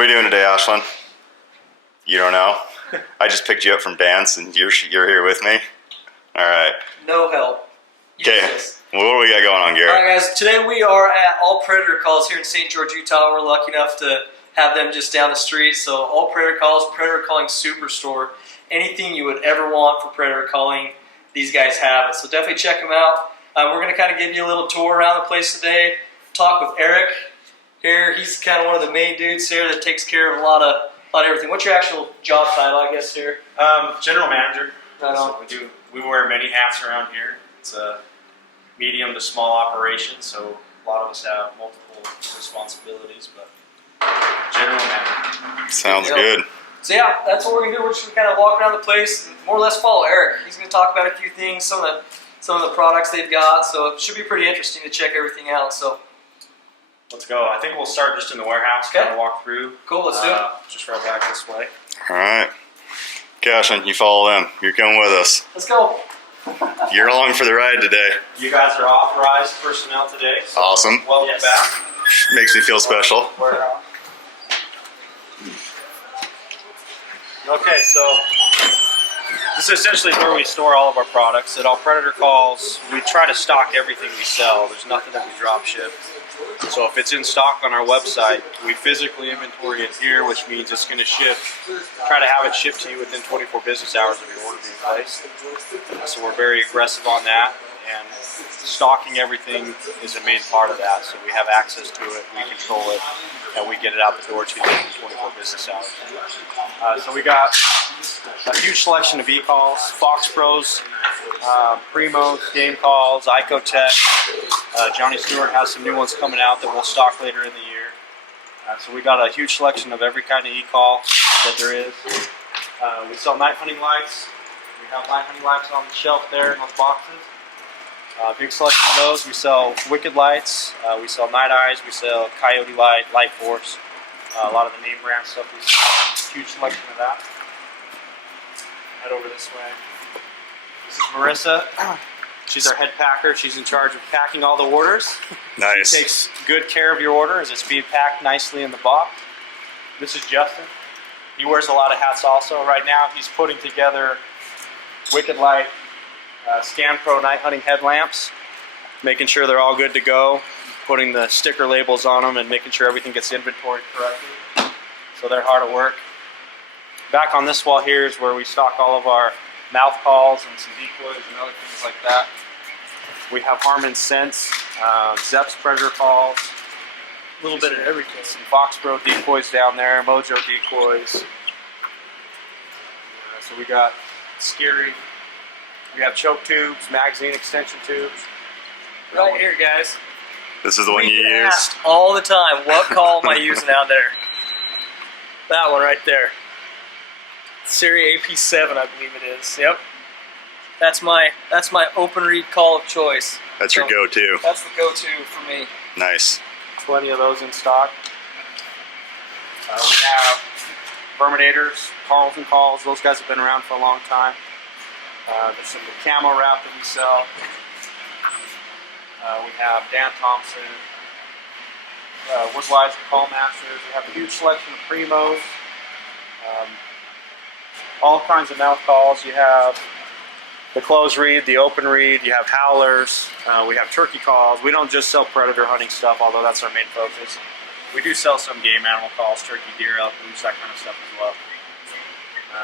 we doing today, Ashlyn? You don't know? I just picked you up from dance, and you're here with me. All right. No help. Okay. What do we got going on, Garrett? All right, guys. Today we are at All Predator Calls here in St. George, Utah. We're lucky enough to have them just down the street. So All Predator Calls, Predator Calling Superstore. Anything you would ever want for predator calling, these guys have it. So definitely check them out. We're going to kind of give you a little tour around the place today. Talk with Eric here. He's kind of one of the main dudes here that takes care of a lot of everything. What's your actual job title, I guess, here? General manager. Right on. So we wear many hats around here. It's a medium to small operation, so a lot of us have multiple responsibilities, but general manager. Sounds good. So yeah, that's what we're gonna do. We're just gonna kind of walk around the place and more or less follow Eric. He's gonna talk about a few things, some of the products they've got. So it should be pretty interesting to check everything out. So let's go. I think we'll start just in the warehouse, Okay. kind of walk through. Cool, let's do it. Just right back this way. All right. Cashin, you follow them. You're coming with us. Let's go. You're along for the ride today. You guys are authorized personnel today. So Awesome. welcome back. Makes me feel special. Warehouse. Okay, so this is essentially where we store all of our products. At All Predator Calls, we try to stock everything we sell. There's nothing that we drop ship. So if it's in stock on our website, we physically inventory it here, which means it's going to ship. Try to have it shipped to you within 24 business hours of your order being placed. So we're very aggressive on that, and stocking everything is a main part of that. So we have access to it, we control it, and we get it out the door to you within 24 business hours. So we got a huge selection of e-calls, Fox Pros, Primos, Game Calls, Icotech. Johnny Stewart has some new ones coming out that we'll stock later in the year. So we got a huge selection of every kind of e-call that there is. We sell night hunting lights. We have night hunting lights on the shelf there in those boxes. Big selection of those. We sell Wicked lights. We sell Night Eyes. We sell Coyote Light, Light Force. A lot of the name brand stuff we sell. Huge selection of that. Head over this way. This is Marissa. She's our head packer. She's in charge of packing all the orders. Nice. She takes good care of your order as it's being packed nicely in the box. This is Justin. He wears a lot of hats also. Right now he's putting together Wicked Light Scan Pro night hunting headlamps, making sure they're all good to go, putting the sticker labels on them and making sure everything gets inventoried correctly. So they're hard at work. Back on this wall here is where we stock all of our mouth calls and some decoys and other things like that. We have Harman Sense, Zepp's Predator calls, a little bit of everything. Some Fox Pro decoys down there, Mojo decoys. So we got Scary. We have choke tubes, magazine extension tubes. Right here, guys. This is the one you We get use? asked all the time, what call am I using out there? That one right there. Siri AP7, I believe it is. Yep. That's my open read call of choice. That's your go-to. That's the go-to for me. Nice. Plenty of those in stock. We have Verminators, Carlton calls. Those guys have been around for a long time. There's some camo wrap that we sell. We have Dan Thompson, Woodwise and Call Masters. We have a huge selection of Primos. All kinds of mouth calls. You have the close read, the open read. You have howlers. We have turkey calls. We don't just sell predator hunting stuff, although that's our main focus. We do sell some game animal calls, turkey, deer, elk, moose, that kind of stuff as well.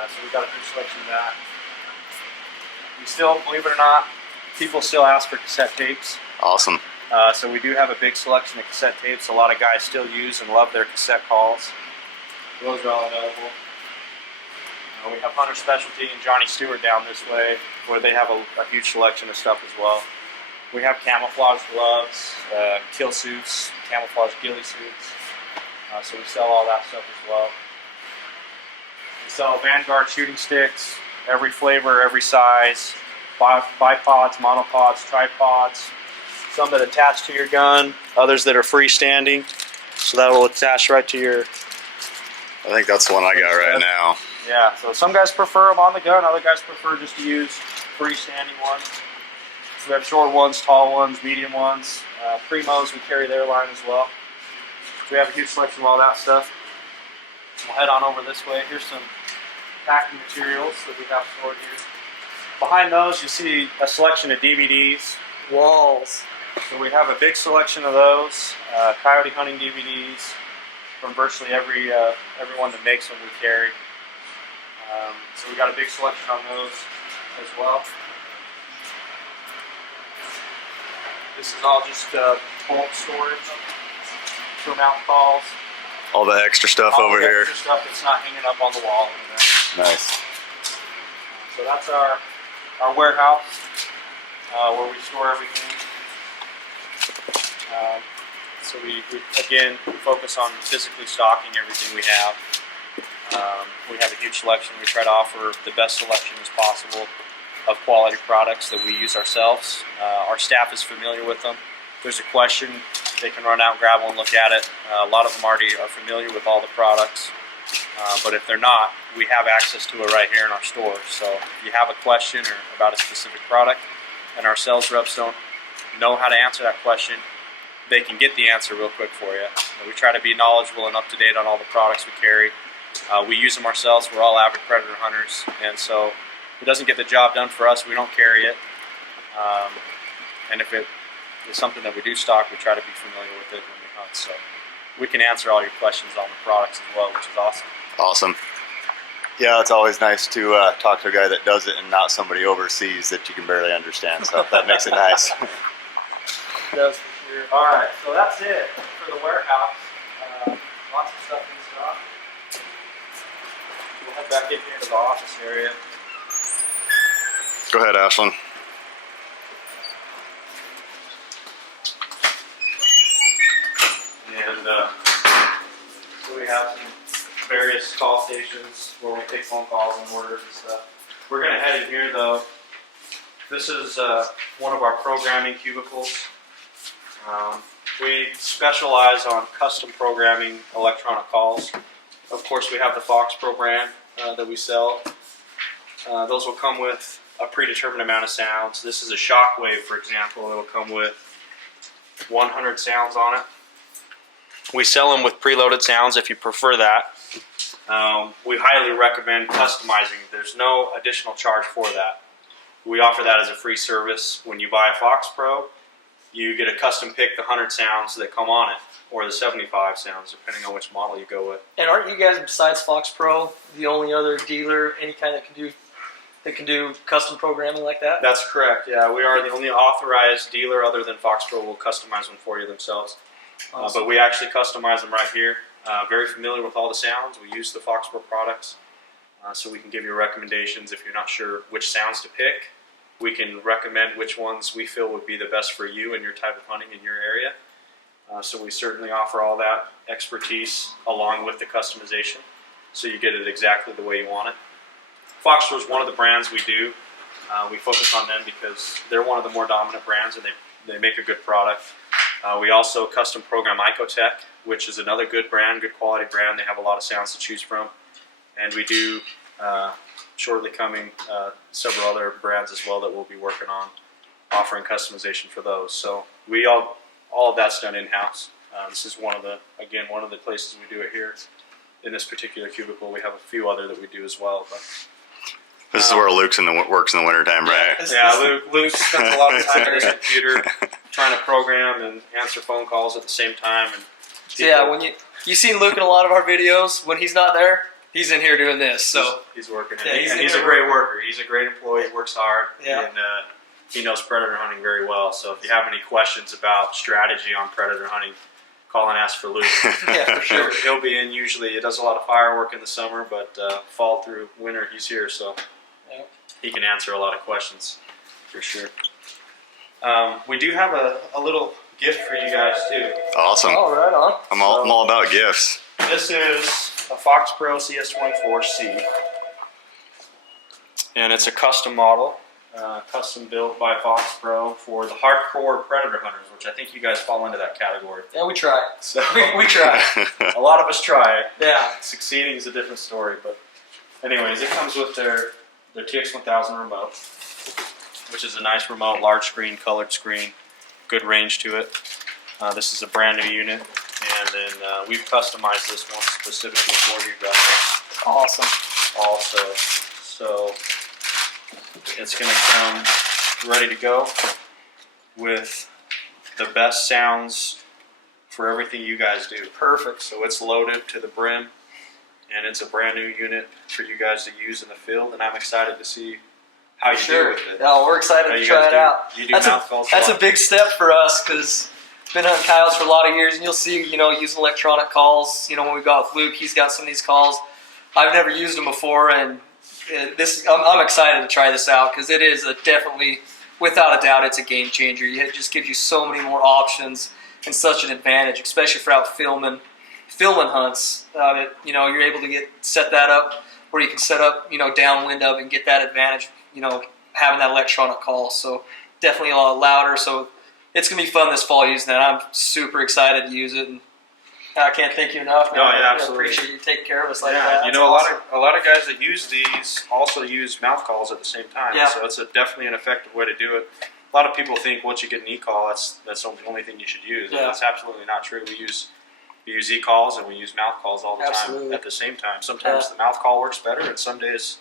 So we've got a huge selection of that. We still, believe it or not, people still ask for cassette tapes. Awesome. So we do have a big selection of cassette tapes. A lot of guys still use and love their cassette calls. Those are all available. We have Hunter Specialty and Johnny Stewart down this way, where they have a huge selection of stuff as well. We have camouflage gloves, kill suits, camouflage ghillie suits. So we sell all that stuff as well. We sell Vanguard shooting sticks, every flavor, every size, bipods, monopods, tripods, some that attach to your gun, others that are freestanding, so that will attach right to your... I think that's the one I got right now. Yeah, so some guys prefer them on the gun, other guys prefer just to use freestanding ones. So we have short ones, tall ones, medium ones. Primos, we carry their line as well. We have a huge selection of all that stuff. We'll head on over this way. Here's some packing materials that we have stored here. Behind those, you see a selection of DVDs. Walls. So we have a big selection of those, coyote hunting DVDs from virtually everyone that makes them we carry. So we got a big selection on those as well. This is all just bulk storage to mount calls. All the extra stuff All over the here. extra stuff that's not hanging up on the wall. Nice. So that's our warehouse where we store everything. So we again focus on physically stocking everything we have. We have a huge selection. We try to offer the best selection as possible of quality products that we use ourselves. Our staff is familiar with them. If there's a question, they can run out, grab one, look at it. A lot of them already are familiar with all the products. But if they're not, we have access to it right here in our store. So if you have a question or about a specific product and our sales reps don't know how to answer that question, they can get the answer real quick for you. We try to be knowledgeable and up to date on all the products we carry. We use them ourselves. We're all avid predator hunters, and so if it doesn't get the job done for us, we don't carry it. And if it is something that we do stock, we try to be familiar with it when we hunt. So we can answer all your questions on the products as well, which is awesome. Awesome. Yeah, it's always nice to talk to a guy that does it and not somebody overseas that you can barely understand. So that makes it nice. Does for sure. All right, so that's it for the warehouse. Lots of stuff in stock. We'll head back in here to the office area. Go ahead, Ashlyn. And so we have some various call stations where we take phone calls and orders and stuff. We're going to head in here though. This is one of our programming cubicles. We specialize on custom programming electronic calls. Of course, we have the Fox Pro brand that we sell. Those will come with a predetermined amount of sounds. This is a Shockwave, for example. It'll come with 100 sounds on it. We sell them with preloaded sounds if you prefer that. We highly recommend customizing. There's no additional charge for that. We offer that as a free service. When you buy a Fox Pro, you get a custom pick, the 100 sounds that come on it, or the 75 sounds, depending on which model you go with. And aren't you guys, besides Fox Pro, the only other dealer, any kind that can do custom programming like that? That's correct. Yeah, we are the only authorized dealer other than Fox Pro will customize one for you themselves. Awesome. But we actually customize them right here. Very familiar with all the sounds. We use the Fox Pro products, so we can give you recommendations if you're not sure which sounds to pick. We can recommend which ones we feel would be the best for you and your type of hunting in your area. So we certainly offer all that expertise along with the customization, so you get it exactly the way you want it. Fox Pro is one of the brands we do. We focus on them because they're one of the more dominant brands and they make a good product. We also custom program Icotech, which is another good brand, good quality brand. They have a lot of sounds to choose from. And we do, shortly coming, several other brands as well that we'll be working on, offering customization for those. So we all of that's done in-house. This is one of the places we do it here. In this particular cubicle, we have a few other that we do as well. But This is where Luke's works in the wintertime, right? Yeah, Luke spends a lot of time on his computer trying to program and answer phone calls at the same time. And Yeah, when you've seen Luke in a lot of our videos, when he's not there, he's in here doing this. So he's working. Yeah, and he's a great worker. He's a great employee. Works hard. Yeah. And he knows predator hunting very well. So if you have any questions about strategy on predator hunting, call and ask for Luke. yeah, for sure. He'll be in usually. He does a lot of firework in the summer, but fall through winter he's here. So Yeah. he can answer a lot of questions for sure. We do have a little gift for you guys too. Awesome. Oh, right on. I'm all about gifts. This is a Fox Pro CS24C, and it's a custom model, custom built by Fox Pro for the hardcore predator hunters, which I think you guys fall into that category. Yeah, we try. So We try. a lot of us try. Yeah. Succeeding is a different story, but anyways, it comes with their TX1000 remote, which is a nice remote, large screen, colored screen, good range to it. This is a brand new unit, and then we've customized this one specifically for you guys. Awesome. Also, so it's going to come ready to go with the best sounds for everything you guys do. Perfect. So it's loaded to the brim, and it's a brand new unit for you guys to use in the field, and I'm excited to see how you do with it. No, we're excited to try it out. You do mouth calls. That's a big step for us because been hunting coyotes for a lot of years, and you'll see, using electronic calls. When we got with Luke, he's got some of these calls. I've never used them before, and I'm excited to try this out because it is definitely, without a doubt, it's a game changer. It just gives you so many more options and such an advantage, especially for out filming hunts. You're able to set that up where you can set up, downwind of and get that advantage, having that electronic call. So definitely a lot louder. So it's going to be fun this fall using that. I'm super excited to use it, and I can't thank you enough, man. No, yeah, absolutely. I appreciate you taking care of us like that. That's awesome. A lot of guys that use these also use mouth calls at the same time. Yeah. So it's definitely an effective way to do it. A lot of people think once you get an e-call, that's the only thing you should use. Yeah. And that's absolutely not true. We use e-calls and we use mouth calls all the Absolutely. time at the same time. Sometimes the mouth call works better, and some days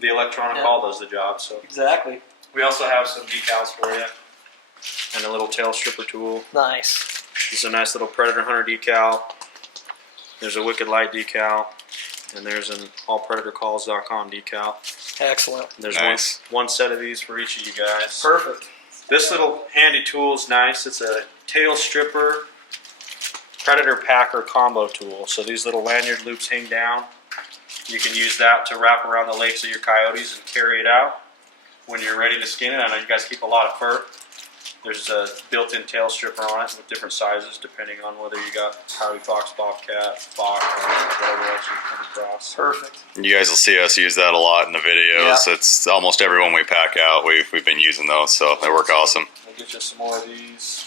the electronic call does the job. So Exactly. we also have some decals for you and a little tail stripper tool. Nice. This is a nice little Predator Hunter decal. There's a Wicked Light decal, and there's an allpredatorcalls.com decal. Excellent. There's Nice. one set of these for each of you guys. Perfect. This little handy tool is nice. It's a tail stripper Predator Packer combo tool. So these little lanyard loops hang down. You can use that to wrap around the legs of your coyotes and carry it out when you're ready to skin it. I know you guys keep a lot of fur. There's a built-in tail stripper on it with different sizes depending on whether you got coyote fox, bobcat, fox, or whatever else you come across. Perfect. You guys will see us use that a lot in the videos. Yeah. It's almost every one we pack out. We've been using those, so they work awesome. We'll get you some more of these.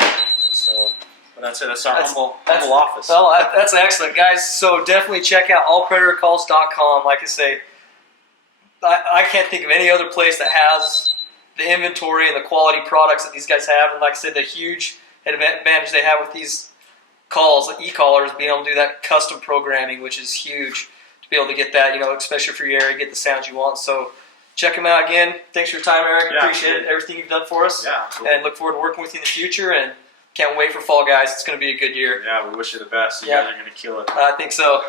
And so, but that's it. That's our humble office. Well, that's excellent, guys. So definitely check out allpredatorcalls.com. Like I say, I can't think of any other place that has the inventory and the quality products that these guys have. And like I said, the huge advantage they have with these calls, the e-callers, being able to do that custom programming, which is huge to be able to get that, especially for your area, get the sounds you want. So check them out again. Thanks for your time, Eric. Yeah, Appreciate it. Everything you've done for us. Yeah, absolutely. And look forward to working with you in the future. And can't wait for fall, guys. It's going to be a good year. Yeah, we wish you the best. You Yeah. guys are going to kill it. I think so.